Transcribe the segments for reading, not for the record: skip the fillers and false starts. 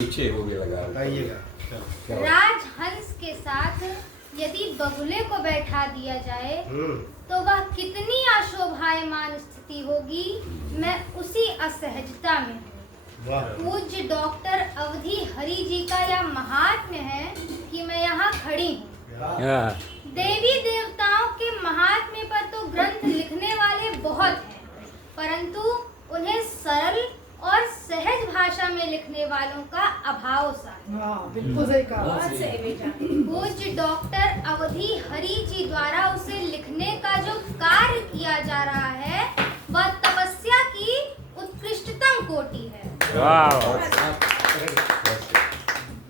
पीछे हो गया लगा। राजहंस के साथ यदि बगुले को बैठा दिया जाए तो वह कितनी अशोभायमान स्थिति होगी। मैं उसी असहजता में हूँ। पूज्य डॉक्टर अवधि हरि जी का यह महात्म्य है कि मैं यहाँ खड़ी हूँ। देवी देवताओं के महात्म्य पर तो ग्रंथ लिखने वाले बहुत हैं, परंतु उन्हें सरल और सहज भाषा में लिखने वालों का अभाव सा है। बिल्कुल सही कहा। पूज्य डॉक्टर अवधि हरि जी द्वारा उसे लिखने का जो कार्य किया जा रहा है वह तपस्या की उत्कृष्टतम कोटि है।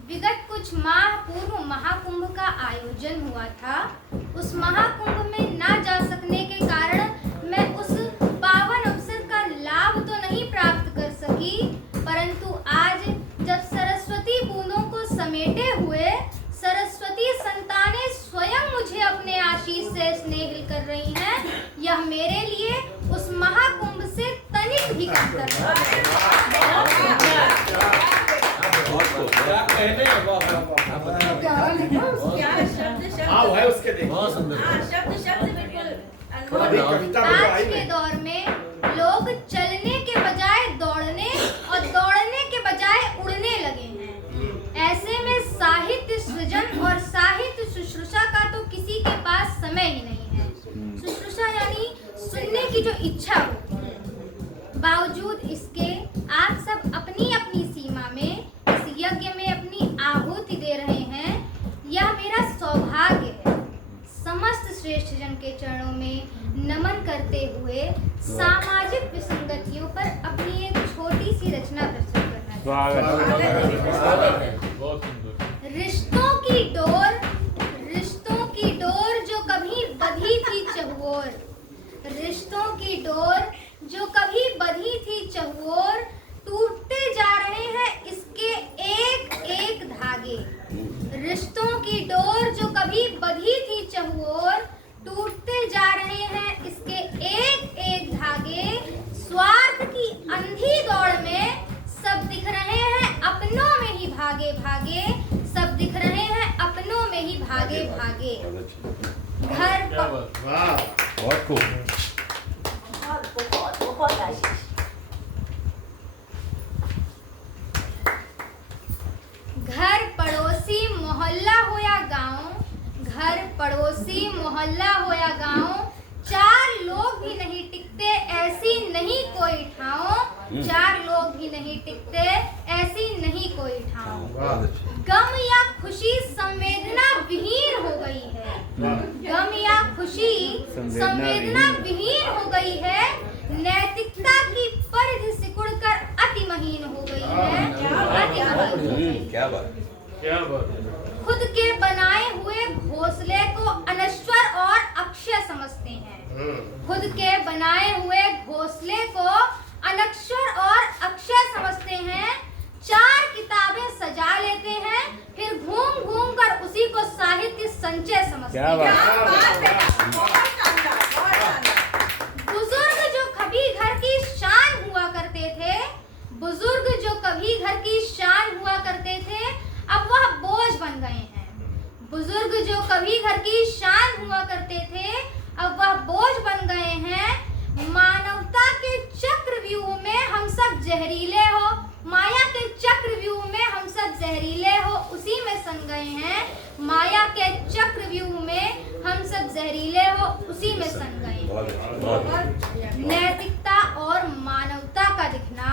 विगत कुछ माह पूर्व महाकुंभ का आयोजन हुआ था। उस महाकुंभ में ना जा सकने के कारण मैं उस पावन अवसर का लाभ तो नहीं प्राप्त कर सकी, परंतु आज जब सरस्वती बूंदों को समेटे हुए सरस्वती संतानें स्वयं मुझे अपने आशीष से स्नेहिल कर रही हैं, यह मेरे लिए उस महाकुंभ से तनिक भी कम कर रहा है। आज के दौर में लोग चलने के बजाय दौड़ने और दौड़ने के बजाय उड़ने लगे हैं। ऐसे में साहित्य सृजन और साहित्य शुश्रूषा का तो किसी के पास समय ही नहीं है। शुश्रूषा यानी सुनने की जो इच्छा होती है। बावजूद इसके आप सब अपनी अपनी सीमा में इस यज्ञ में अपनी आहुति दे रहे हैं। यह मेरा सौभाग्य है। समस्त श्रेष्ठ जन के चरणों में नमन करते हुए सामाजिक विसंगतियों पर अपनी एक छोटी सी रचना प्रस्तुत करना है। रिश्तों की डोर जो कभी बंधी थी चहुओर, रिश्तों की डोर जो कभी बंधी थी चहुओर, टूटते जा रहे हैं इसके एक एक धागे। रिश्तों की डोर जो कभी बंधी थी चहुओर, टूटते जा रहे हैं इसके एक एक धागे। स्वार्थ की अंधी दौड़ में सब दिख रहे हैं अपनों में ही भागे भागे, सब दिख रहे हैं अपनों में ही भागे भागे। घर बहुत खूब। बहुत आशीष। घर पड़ोसी मोहल्ला हो या गांव, घर पड़ोसी मोहल्ला हो या गांव, चार लोग भी नहीं टिकते ऐसी नहीं कोई ठाव। चार लोग भी नहीं टिकते ऐसी नहीं कोई ठाव। गम या खुशी संवेदना विहीन हो गई है। गम या खुशी संवेदना विहीन हो गई है। नैतिकता की परिधि सिकुड़ कर अति महीन हो गई है। क्या बात, क्या बात। खुद के बनाए हुए घोंसले को अनश्वर और अक्षय समझते हैं। खुद के बनाए हुए घोंसले को अनश्वर और अक्षय समझते हैं। चार किताबें सजा लेते हैं, फिर घूम घूम कर उसी को साहित्य संचय समझते हैं। बुजुर्ग जो कभी घर की शान हुआ करते थे, बुजुर्ग जो कभी घर की शान हुआ करते थे, अब वह बोझ बन गए हैं। बुजुर्ग जो कभी घर की शान हुआ करते थे, अब वह बोझ बन गए हैं। मानवता के चक्रव्यूह में हम सब जहरीले हो, माया के चक्रव्यूह में हम सब जहरीले हो, उसी में सन गए हैं। माया के चक्रव्यूह में हम सब जहरीले हो, उसी में सन गए हैं। नैतिकता और मानवता का दिखना,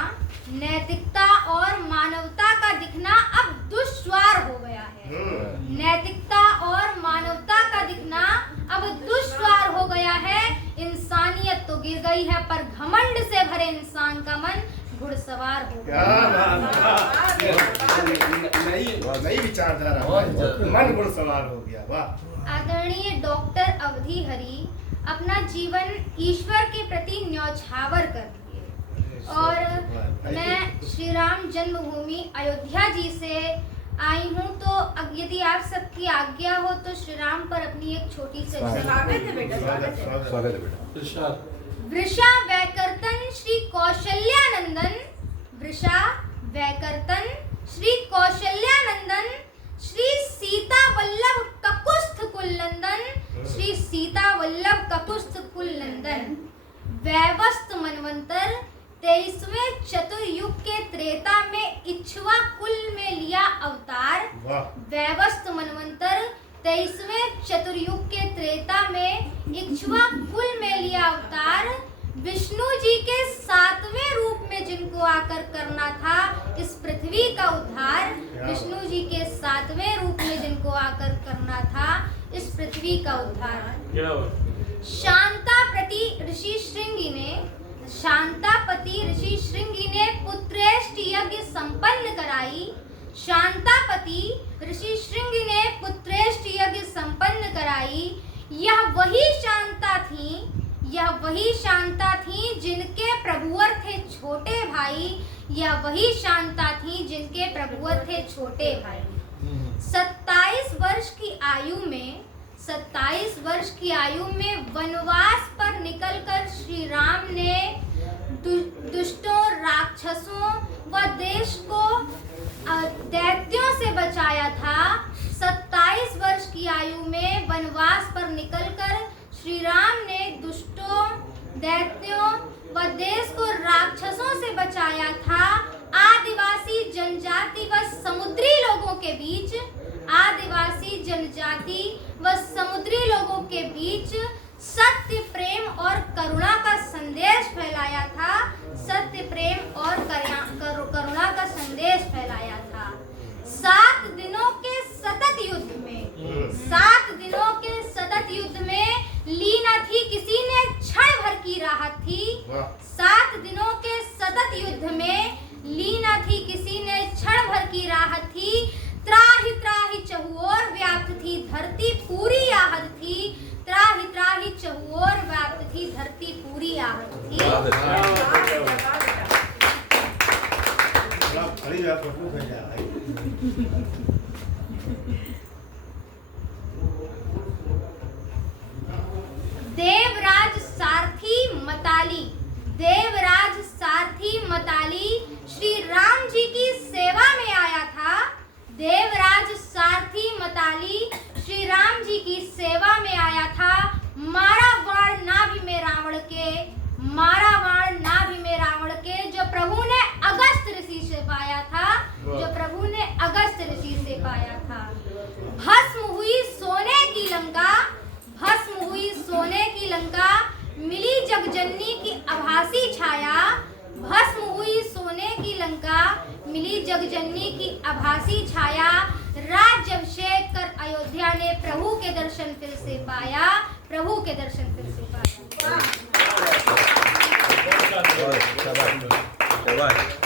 नैतिकता और मानवता का दिखना अब दुश्वार हो गया है। नैतिकता और मानवता का दिखना अब दुश्वार हो गया है। इंसानियत तो गिर गई है, पर घमंड से भरे इंसान का मन घुड़सवार हो गया। नई विचारधारा, मन घुड़सवार हो गया। वाह। आदरणीय डॉक्टर अवधि हरि अपना जीवन ईश्वर के प्रति न्यौछावर कर दिए और मैं श्री राम जन्मभूमि अयोध्या जी से आई हूँ, तो यदि आप सबकी आज्ञा हो तो श्री राम पर अपनी एक छोटी सी वृषा वैकर्तन श्री कौशल्यानंदन, वृषा वैकर्तन श्री कौशल्यानंदन, श्री सीता वल्लभ ककुस्थ कुलनंदन, श्री सीता वल्लभ ककुस्थ कुलनंदन। वैवस्त मनवंतर 23वें चतुर्युग के त्रेता में इक्ष्वा कुल में लिया अवतार। वाह वैवस्त मनवंतर 23वें चतुर्युग के त्रेता में इक्ष्वा कुल में लिया अवतार। विष्णु जी के 7वें रूप में जिनको आकर करना था इस पृथ्वी का उद्धार, विष्णु जी के 7वें रूप में जिनको आकर करना था इस पृथ्वी का उद्धार। क्या बात शांतापति ऋषि श्रृंगी ने पुत्रेष्ट यज्ञ संपन्न कराई। शांतापति ऋषि श्रृंगी ने पुत्रेष्ट यज्ञ संपन्न कराई। यह वही शांता थी जिनके प्रभुवर थे छोटे भाई। यह वही शांता थी जिनके प्रभुवर थे छोटे भाई। 27 वर्ष की आयु में वनवास पर निकलकर श्री राम ने दुष्टों, राक्षसों व देश को दैत्यों से बचाया था। 27 वर्ष की आयु में वनवास पर निकलकर श्री राम ने दुष्टों, दैत्यों व देश को राक्षसों से बचाया था। आदिवासी जनजाति व समुद्री लोगों के बीच, आदिवासी जनजाति व समुद्री लोगों के बीच सत्य, प्रेम और करुणा का संदेश फैलाया था। सत्य, प्रेम और करुणा का संदेश फैलाया था। 7 दिनों के सतत युद्ध में ली न थी किसी ने क्षण भर की राहत थी। 7 दिनों के सतत युद्ध में ली न थी किसी ने क्षण भर की राहत थी। त्राहि त्राहि चहुओर व्याप्त थी धरती पूरी आहत थी। त्राहि त्राहि चहुओर व्याप्त थी धरती पूरी आहत थी। देवराज सारथी मताली श्री राम जी की सेवा में आया था। देवराज सारथी मताली श्री राम जी की सेवा में आया था। मारा वाण नाभि में रावण के, मारा वाण नाभि में रावण के, जो प्रभु ने अगस्त ऋषि से पाया था, जो प्रभु ने अगस्त ऋषि से पाया था। भस्म हुई सोने की लंका, भस्म हुई सोने की लंका, मिली जगजननी की आभासी छाया। भस्म हुई सोने की लंका, मिली जगजननी की आभासी छाया। राज्याभिषेक कर अयोध्या ने प्रभु के दर्शन फिर से पाया, प्रभु के दर्शन फिर से पाया। शाबाश।